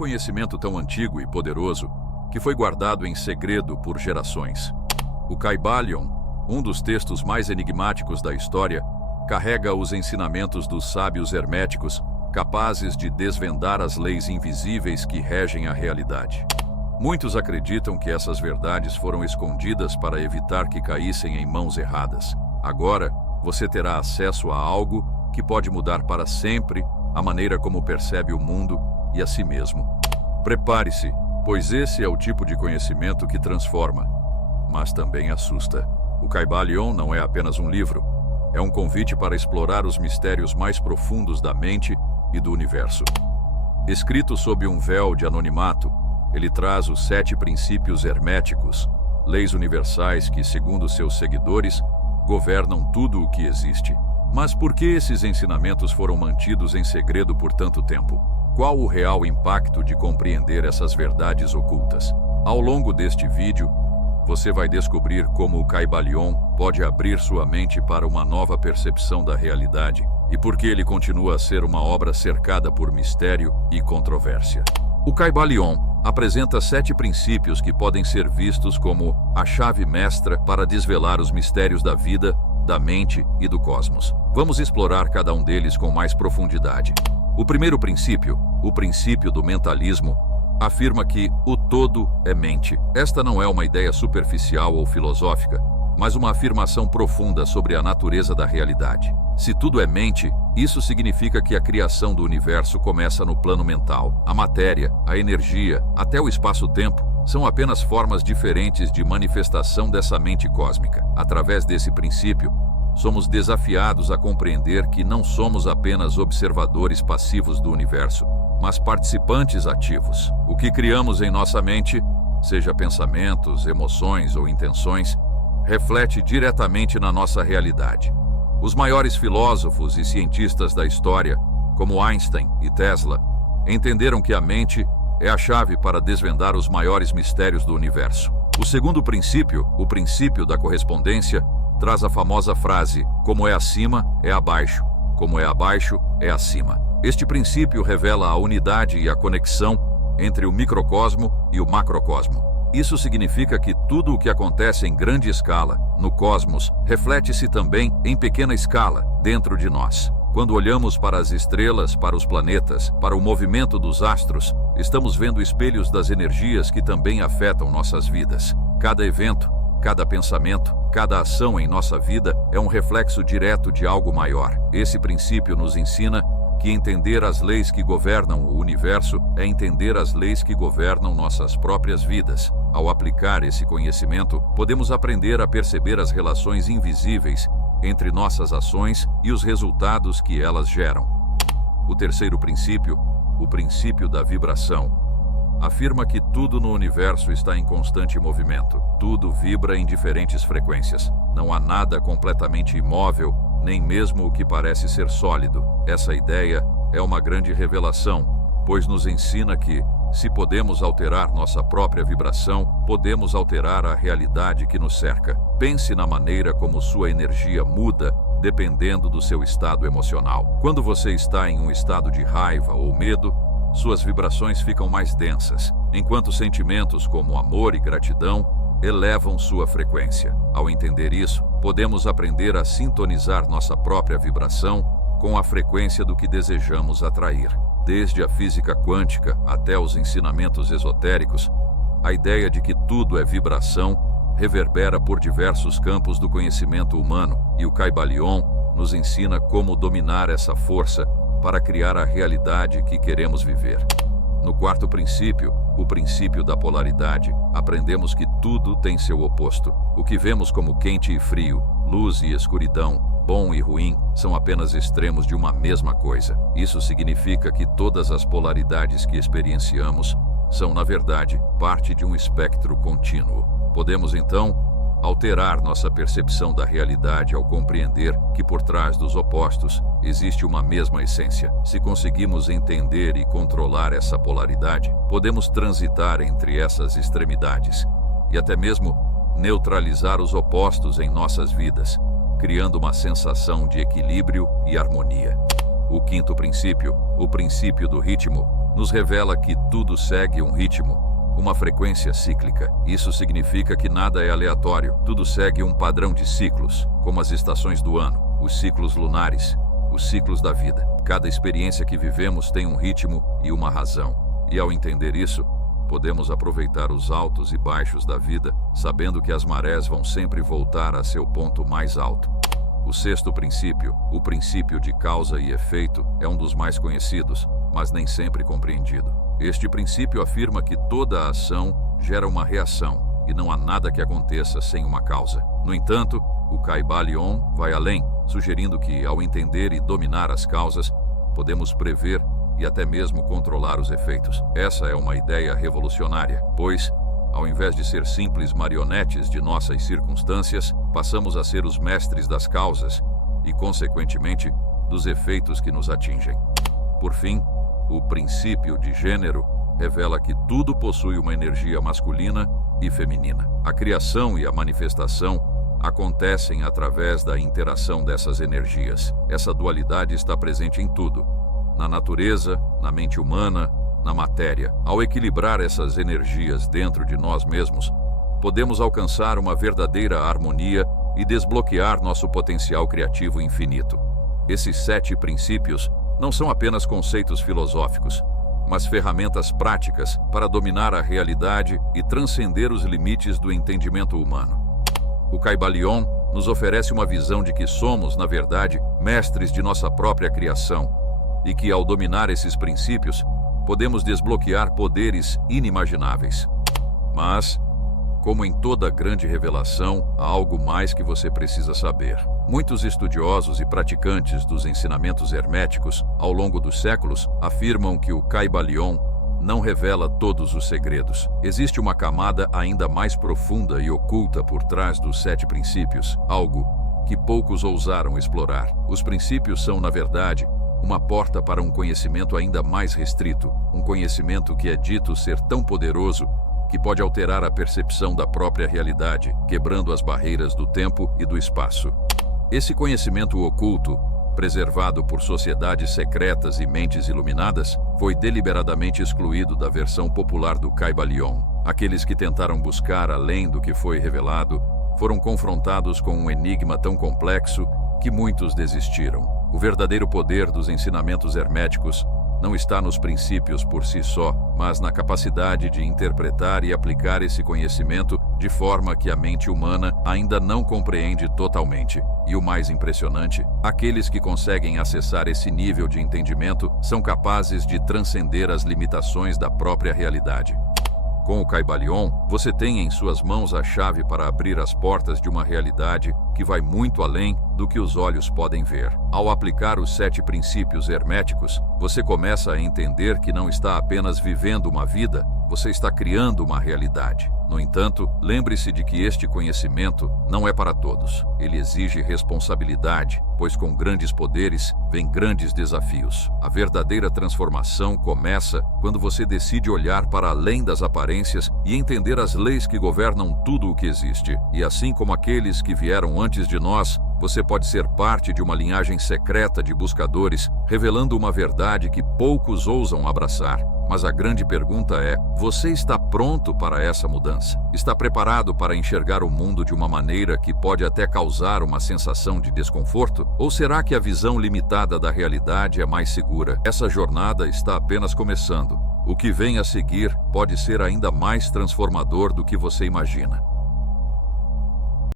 conhecimento tão antigo e poderoso que foi guardado em segredo por gerações. O Kybalion, um dos textos mais enigmáticos da história, carrega os ensinamentos dos sábios herméticos, capazes de desvendar as leis invisíveis que regem a realidade. Muitos acreditam que essas verdades foram escondidas para evitar que caíssem em mãos erradas. Agora, você terá acesso a algo que pode mudar para sempre a maneira como percebe o mundo e a si mesmo. Prepare-se, pois esse é o tipo de conhecimento que transforma, mas também assusta. O Kybalion não é apenas um livro, é um convite para explorar os mistérios mais profundos da mente e do universo. Escrito sob um véu de anonimato, ele traz os 7 princípios herméticos, leis universais que, segundo seus seguidores, governam tudo o que existe. Mas por que esses ensinamentos foram mantidos em segredo por tanto tempo? Qual o real impacto de compreender essas verdades ocultas? Ao longo deste vídeo, você vai descobrir como o Kybalion pode abrir sua mente para uma nova percepção da realidade e por que ele continua a ser uma obra cercada por mistério e controvérsia. O Kybalion apresenta 7 princípios que podem ser vistos como a chave mestra para desvelar os mistérios da vida, da mente e do cosmos. Vamos explorar cada um deles com mais profundidade. O primeiro princípio, o princípio do mentalismo, afirma que o todo é mente. Esta não é uma ideia superficial ou filosófica, mas uma afirmação profunda sobre a natureza da realidade. Se tudo é mente, isso significa que a criação do universo começa no plano mental. A matéria, a energia, até o espaço-tempo são apenas formas diferentes de manifestação dessa mente cósmica. Através desse princípio, somos desafiados a compreender que não somos apenas observadores passivos do universo, mas participantes ativos. O que criamos em nossa mente, seja pensamentos, emoções ou intenções, reflete diretamente na nossa realidade. Os maiores filósofos e cientistas da história, como Einstein e Tesla, entenderam que a mente é a chave para desvendar os maiores mistérios do universo. O segundo princípio, o princípio da correspondência, traz a famosa frase: como é acima, é abaixo, como é abaixo, é acima. Este princípio revela a unidade e a conexão entre o microcosmo e o macrocosmo. Isso significa que tudo o que acontece em grande escala, no cosmos, reflete-se também em pequena escala, dentro de nós. Quando olhamos para as estrelas, para os planetas, para o movimento dos astros, estamos vendo espelhos das energias que também afetam nossas vidas. Cada evento, cada pensamento, cada ação em nossa vida é um reflexo direto de algo maior. Esse princípio nos ensina que entender as leis que governam o universo é entender as leis que governam nossas próprias vidas. Ao aplicar esse conhecimento, podemos aprender a perceber as relações invisíveis entre nossas ações e os resultados que elas geram. O terceiro princípio, o princípio da vibração, afirma que tudo no universo está em constante movimento. Tudo vibra em diferentes frequências. Não há nada completamente imóvel, nem mesmo o que parece ser sólido. Essa ideia é uma grande revelação, pois nos ensina que, se podemos alterar nossa própria vibração, podemos alterar a realidade que nos cerca. Pense na maneira como sua energia muda dependendo do seu estado emocional. Quando você está em um estado de raiva ou medo, suas vibrações ficam mais densas, enquanto sentimentos como amor e gratidão elevam sua frequência. Ao entender isso, podemos aprender a sintonizar nossa própria vibração com a frequência do que desejamos atrair. Desde a física quântica até os ensinamentos esotéricos, a ideia de que tudo é vibração reverbera por diversos campos do conhecimento humano, e o Kybalion nos ensina como dominar essa força para criar a realidade que queremos viver. No quarto princípio, o princípio da polaridade, aprendemos que tudo tem seu oposto. O que vemos como quente e frio, luz e escuridão, bom e ruim, são apenas extremos de uma mesma coisa. Isso significa que todas as polaridades que experienciamos são, na verdade, parte de um espectro contínuo. Podemos, então, alterar nossa percepção da realidade ao compreender que por trás dos opostos existe uma mesma essência. Se conseguimos entender e controlar essa polaridade, podemos transitar entre essas extremidades e até mesmo neutralizar os opostos em nossas vidas, criando uma sensação de equilíbrio e harmonia. O quinto princípio, o princípio do ritmo, nos revela que tudo segue um ritmo, uma frequência cíclica. Isso significa que nada é aleatório, tudo segue um padrão de ciclos, como as estações do ano, os ciclos lunares, os ciclos da vida. Cada experiência que vivemos tem um ritmo e uma razão. E ao entender isso, podemos aproveitar os altos e baixos da vida, sabendo que as marés vão sempre voltar a seu ponto mais alto. O sexto princípio, o princípio de causa e efeito, é um dos mais conhecidos, mas nem sempre compreendido. Este princípio afirma que toda ação gera uma reação, e não há nada que aconteça sem uma causa. No entanto, o Kybalion vai além, sugerindo que, ao entender e dominar as causas, podemos prever e até mesmo controlar os efeitos. Essa é uma ideia revolucionária, pois, ao invés de ser simples marionetes de nossas circunstâncias, passamos a ser os mestres das causas e, consequentemente, dos efeitos que nos atingem. Por fim, o princípio de gênero revela que tudo possui uma energia masculina e feminina. A criação e a manifestação acontecem através da interação dessas energias. Essa dualidade está presente em tudo, na natureza, na mente humana, na matéria. Ao equilibrar essas energias dentro de nós mesmos, podemos alcançar uma verdadeira harmonia e desbloquear nosso potencial criativo infinito. Esses 7 princípios não são apenas conceitos filosóficos, mas ferramentas práticas para dominar a realidade e transcender os limites do entendimento humano. O Kybalion nos oferece uma visão de que somos, na verdade, mestres de nossa própria criação e que, ao dominar esses princípios, podemos desbloquear poderes inimagináveis. Mas, como em toda grande revelação, há algo mais que você precisa saber. Muitos estudiosos e praticantes dos ensinamentos herméticos, ao longo dos séculos, afirmam que o Kybalion não revela todos os segredos. Existe uma camada ainda mais profunda e oculta por trás dos 7 princípios, algo que poucos ousaram explorar. Os princípios são, na verdade, uma porta para um conhecimento ainda mais restrito, um conhecimento que é dito ser tão poderoso que pode alterar a percepção da própria realidade, quebrando as barreiras do tempo e do espaço. Esse conhecimento oculto, preservado por sociedades secretas e mentes iluminadas, foi deliberadamente excluído da versão popular do Kybalion. Aqueles que tentaram buscar além do que foi revelado foram confrontados com um enigma tão complexo que muitos desistiram. O verdadeiro poder dos ensinamentos herméticos não está nos princípios por si só, mas na capacidade de interpretar e aplicar esse conhecimento de forma que a mente humana ainda não compreende totalmente. E o mais impressionante, aqueles que conseguem acessar esse nível de entendimento são capazes de transcender as limitações da própria realidade. Com o Kybalion, você tem em suas mãos a chave para abrir as portas de uma realidade que vai muito além do que os olhos podem ver. Ao aplicar os 7 princípios herméticos, você começa a entender que não está apenas vivendo uma vida, você está criando uma realidade. No entanto, lembre-se de que este conhecimento não é para todos. Ele exige responsabilidade, pois com grandes poderes vem grandes desafios. A verdadeira transformação começa quando você decide olhar para além das aparências e entender as leis que governam tudo o que existe. E assim como aqueles que vieram antes de nós, você pode ser parte de uma linhagem secreta de buscadores, revelando uma verdade que poucos ousam abraçar. Mas a grande pergunta é: você está pronto para essa mudança? Está preparado para enxergar o mundo de uma maneira que pode até causar uma sensação de desconforto? Ou será que a visão limitada da realidade é mais segura? Essa jornada está apenas começando. O que vem a seguir pode ser ainda mais transformador do que você imagina.